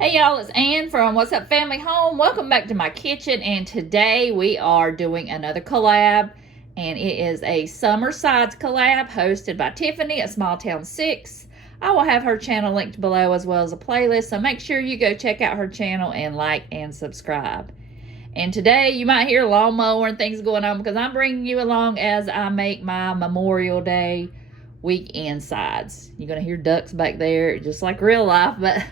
Hey y'all, it's Ann from What's Up Family Home. Welcome back to my kitchen, and today we are doing another collab, and it is a summer sides collab hosted by Tiffany at Small Town 6. I will have her channel linked below as well as a playlist, so make sure you go check out her channel and like and subscribe. And today you might hear a lawnmower and things going on because I'm bringing you along as I make my Memorial Day weekend sides. You're going to hear ducks back there just like real life, but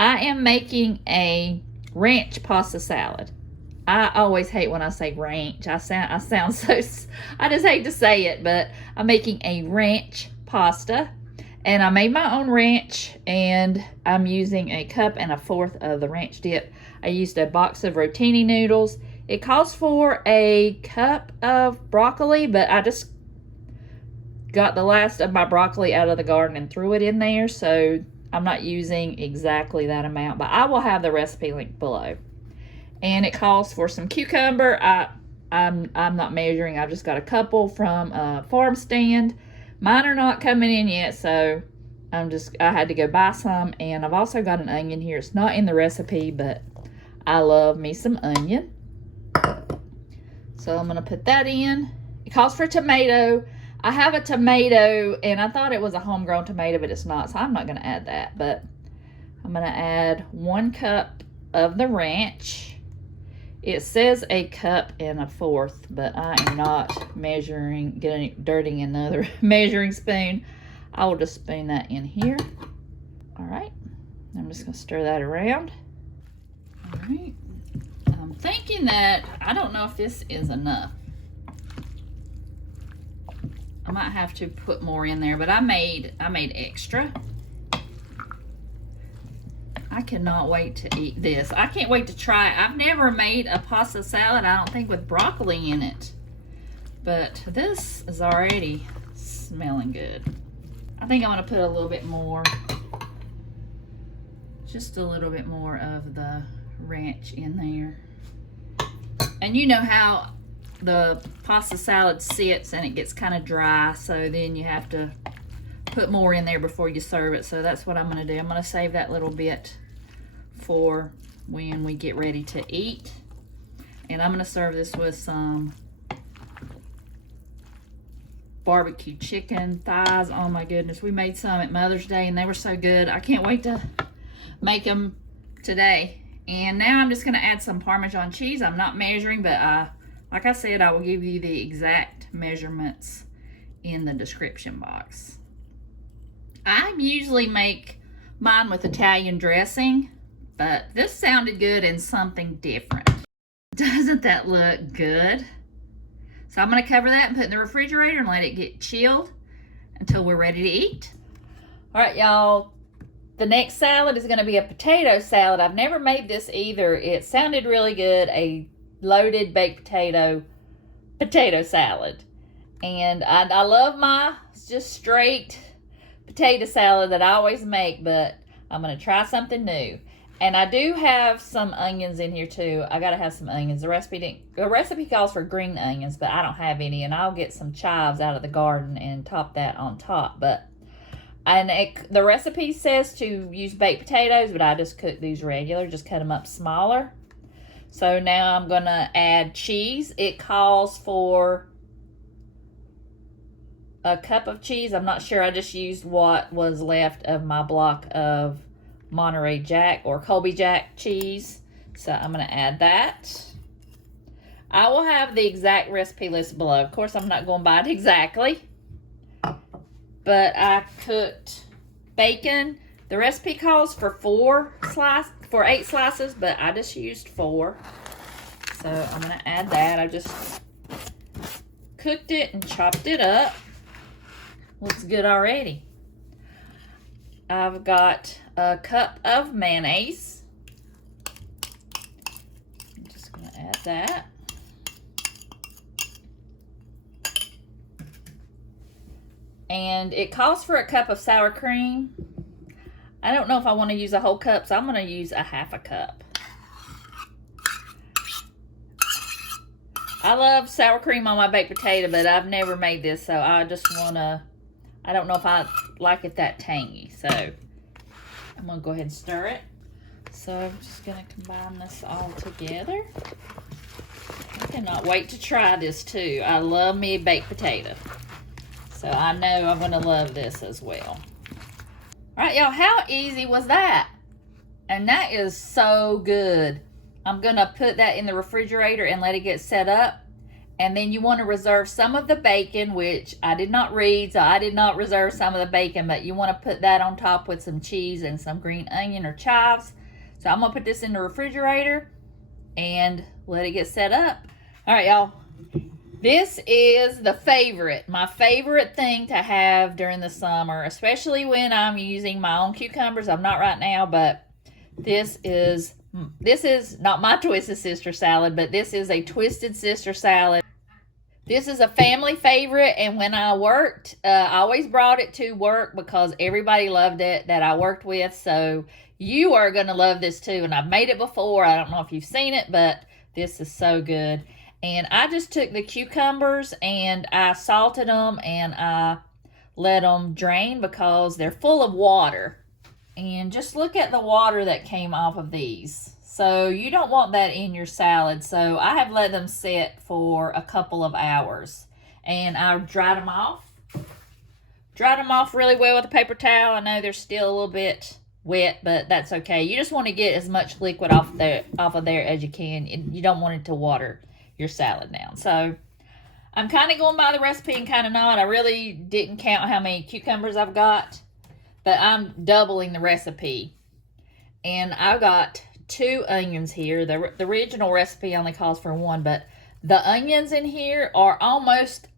I am making a ranch pasta salad. I always hate when I say ranch. I sound so, I just hate to say it, but I'm making a ranch pasta. And I made my own ranch, and I'm using a cup and a fourth of the ranch dip. I used a box of rotini noodles. It calls for a cup of broccoli, but I just got the last of my broccoli out of the garden and threw it in there, so I'm not using exactly that amount, but I will have the recipe linked below. And it calls for some cucumber. I'm not measuring. I've just got a couple from a farm stand. Mine are not coming in yet, so I had to go buy some. And I've also got an onion here. It's not in the recipe, but I love me some onion. So I'm gonna put that in. It calls for a tomato. I have a tomato, and I thought it was a homegrown tomato, but it's not, so I'm not going to add that. But I'm going to add 1 cup of the ranch. It says a cup and a fourth, but I am not measuring, dirtying another measuring spoon. I will just spoon that in here. All right. I'm just going to stir that around. All right. I'm thinking that, I don't know if this is enough. I might have to put more in there, but I made extra. I cannot wait to eat this. I can't wait to try it. I've never made a pasta salad, I don't think, with broccoli in it. But this is already smelling good. I think I'm going to put a little bit more, just a little bit more of the ranch in there. And you know how the pasta salad sits and it gets kind of dry, so then you have to put more in there before you serve it. So that's what I'm going to do. I'm going to save that little bit for when we get ready to eat. And I'm going to serve this with some barbecue chicken thighs. Oh my goodness, we made some at Mother's Day and they were so good. I can't wait to make them today. And now I'm just going to add some Parmesan cheese. I'm not measuring, but like I said, I will give you the exact measurements in the description box. I usually make mine with Italian dressing, but this sounded good and something different. Doesn't that look good? So I'm going to cover that and put it in the refrigerator and let it get chilled until we're ready to eat. All right, y'all. The next salad is going to be a potato salad. I've never made this either. It sounded really good. A loaded baked potato salad. And I love my just straight potato salad that I always make, but I'm going to try something new. And I do have some onions in here too. I got to have some onions. The recipe calls for green onions, but I don't have any, and I'll get some chives out of the garden and top that on top. The recipe says to use baked potatoes, but I just cook these regular, just cut them up smaller. So now I'm going to add cheese. It calls for a cup of cheese. I'm not sure. I just used what was left of my block of Monterey Jack or Colby Jack cheese. So I'm going to add that. I will have the exact recipe list below. Of course, I'm not going by it exactly. But I cooked bacon. The recipe calls for 8 slices, but I just used 4. So I'm going to add that. I just cooked it and chopped it up. Looks good already. I've got a cup of mayonnaise. I'm just going to add that. And it calls for a cup of sour cream. I don't know if I want to use a whole cup, so I'm going to use a half a cup. I love sour cream on my baked potato, but I've never made this, so I don't know if I like it that tangy. So I'm going to go ahead and stir it. So I'm just gonna combine this all together. I cannot wait to try this too. I love me a baked potato. So I know I'm gonna love this as well. All right, y'all, how easy was that? And that is so good. I'm gonna put that in the refrigerator and let it get set up. And then you want to reserve some of the bacon, which I did not read, so I did not reserve some of the bacon, but you want to put that on top with some cheese and some green onion or chives. So I'm gonna put this in the refrigerator and let it get set up. All right, y'all. This is the favorite, my favorite thing to have during the summer, especially when I'm using my own cucumbers. I'm not right now, but this is not my Twisted Sister salad, but this is a Twisted Sister salad. This is a family favorite, and when I worked, I always brought it to work because everybody loved it that I worked with. So you are going to love this too, and I've made it before. I don't know if you've seen it, but this is so good. And I just took the cucumbers and I salted them and I let them drain because they're full of water. And just look at the water that came off of these. So you don't want that in your salad. So I have let them sit for a couple of hours. And I dried them off. Dried them off really well with a paper towel. I know they're still a little bit wet, but that's okay. You just want to get as much liquid off of there as you can. You don't want it to water your salad down. So I'm kind of going by the recipe and kind of not. I really didn't count how many cucumbers I've got, but I'm doubling the recipe. And I've got 2 onions here. The original recipe only calls for 1, but the onions in here are almost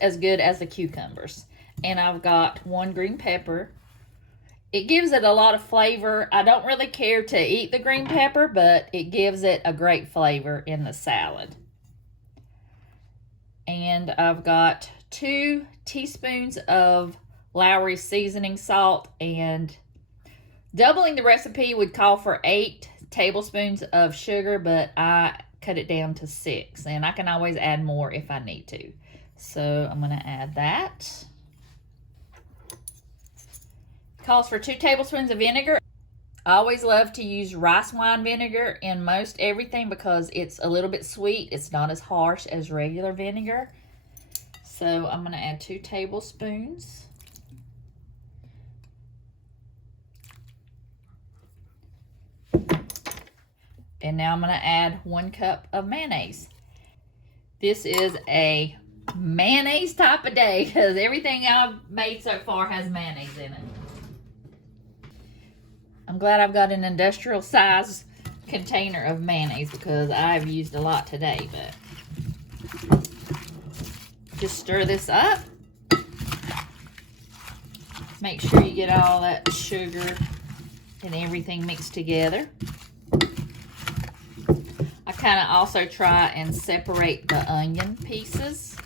as good as the cucumbers. And I've got 1 green pepper. It gives it a lot of flavor. I don't really care to eat the green pepper, but it gives it a great flavor in the salad. And I've got 2 teaspoons of Lowry seasoning salt, and doubling the recipe would call for 8 tablespoons of sugar, but I cut it down to 6, and I can always add more if I need to. So I'm going to add that. Calls for 2 tablespoons of vinegar. I always love to use rice wine vinegar in most everything because it's a little bit sweet. It's not as harsh as regular vinegar. So I'm going to add 2 tablespoons. And now I'm going to add 1 cup of mayonnaise. This is a mayonnaise type of day because everything I've made so far has mayonnaise in it. I'm glad I've got an industrial size container of mayonnaise because I've used a lot today, but just stir this up. Make sure you get all that sugar and everything mixed together. I kind of also try and separate the onion pieces.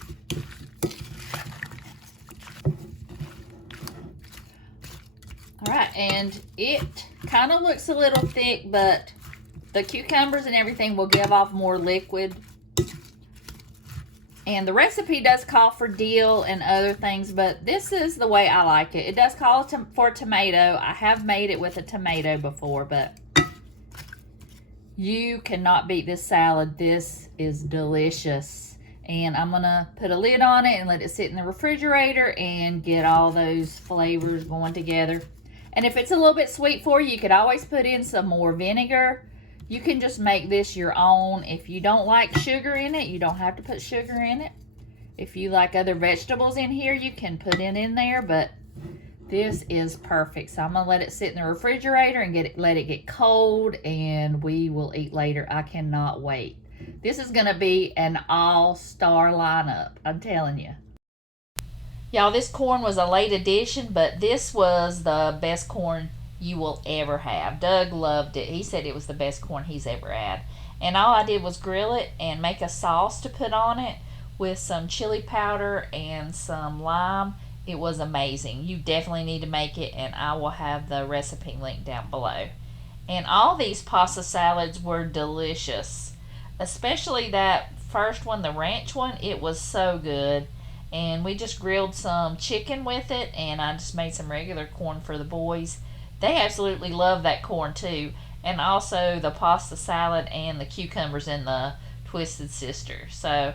All right, and it kind of looks a little thick, but the cucumbers and everything will give off more liquid. And the recipe does call for dill and other things, but this is the way I like it. It does call for tomato. I have made it with a tomato before, but you cannot beat this salad. This is delicious. And I'm going to put a lid on it and let it sit in the refrigerator and get all those flavors going together. And if it's a little bit sweet for you, you could always put in some more vinegar. You can just make this your own. If you don't like sugar in it, you don't have to put sugar in it. If you like other vegetables in here, you can put it in there, but this is perfect. So I'm going to let it sit in the refrigerator and let it get cold, and we will eat later. I cannot wait. This is going to be an all-star lineup, I'm telling you. Y'all, this corn was a late addition, but this was the best corn you will ever have. Doug loved it. He said it was the best corn he's ever had. And all I did was grill it and make a sauce to put on it with some chili powder and some lime. It was amazing. You definitely need to make it, and I will have the recipe link down below. And all these pasta salads were delicious, especially that first one, the ranch one. It was so good. And we just grilled some chicken with it, and I just made some regular corn for the boys. They absolutely love that corn too, and also the pasta salad and the cucumbers in the Twisted Sister. So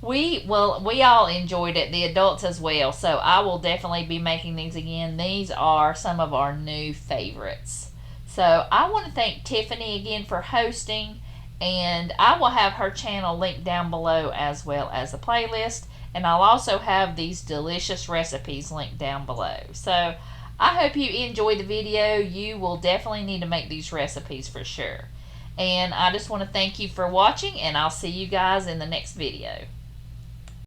we all enjoyed it, the adults as well. So I will definitely be making these again. These are some of our new favorites. So I want to thank Tiffany again for hosting, and I will have her channel linked down below as well as the playlist, and I'll also have these delicious recipes linked down below. So I hope you enjoyed the video. You will definitely need to make these recipes for sure. And I just want to thank you for watching, and I'll see you guys in the next video.